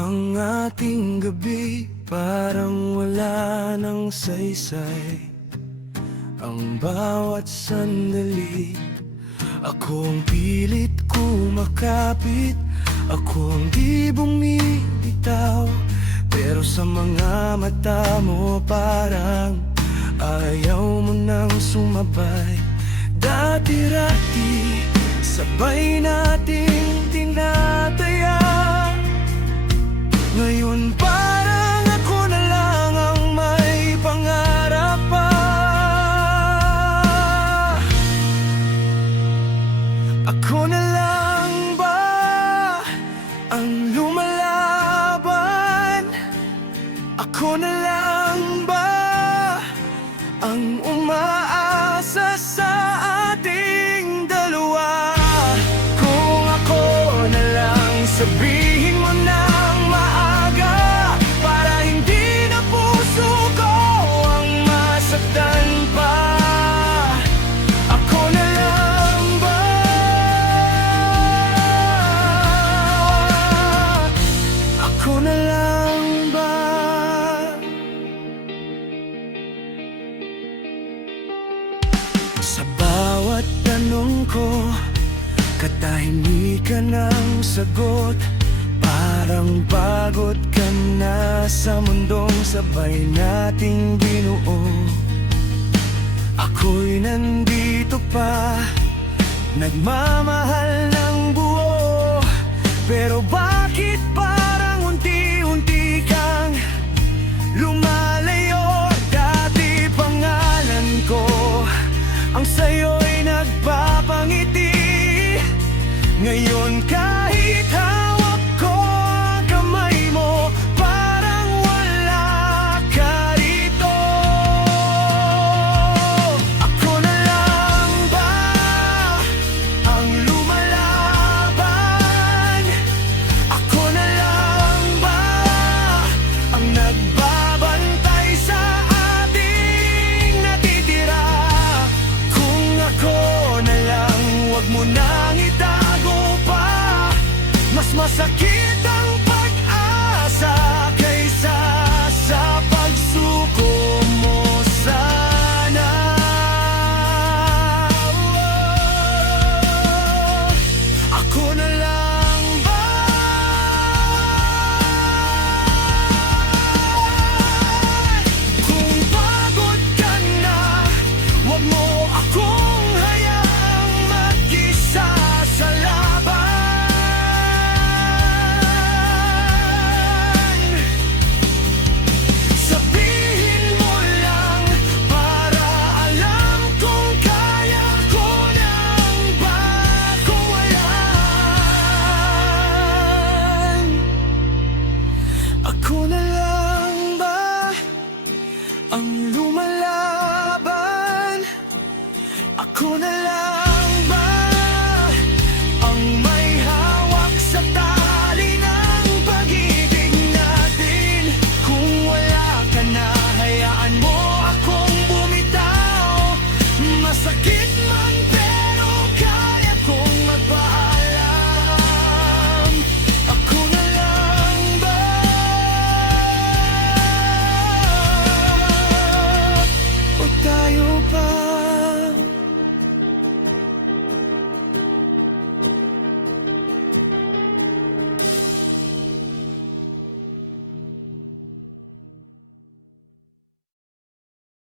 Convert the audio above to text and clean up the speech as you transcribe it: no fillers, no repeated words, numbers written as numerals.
Ang ating gabi parang wala nang saysay. Ang bawat sandali, ako ang pilit kumakapit, ako ang di bumibitaw. Pero sa mga mata mo parang ayaw mo nang sumabay. Dati-rati sabay nating tinataya, ngayon parang ako na lang ang may pangarap pa. Ako na lang ba ang lumalaban? Ako na lang ba ang umaasa sa ating dalawa? Kung ako na lang, sabihin mo nang maaga, para hindi na puso ko ang masaktan pa. Ako na lang ba? Ako na lang ba? Sa bawat tanong ko, katahimikan ang sagot. Parang pagod ka na sa mundong sabay nating binuo. Ako'y nandito pa, nagmamahal ng buo. Pero bakit parang unti-unti kang lumalayo? Dati pangalan ko ang sa'yo'y nagpapangiti. Ngayon kahit hawak ko ang kamay mo, parang wala ka rito. Ako na lang ba ang lumalaban? Ako na lang ba ang nagbabantay sa ating natitira? Kung ako na lang, wag mo nang itago pa. Mas masakit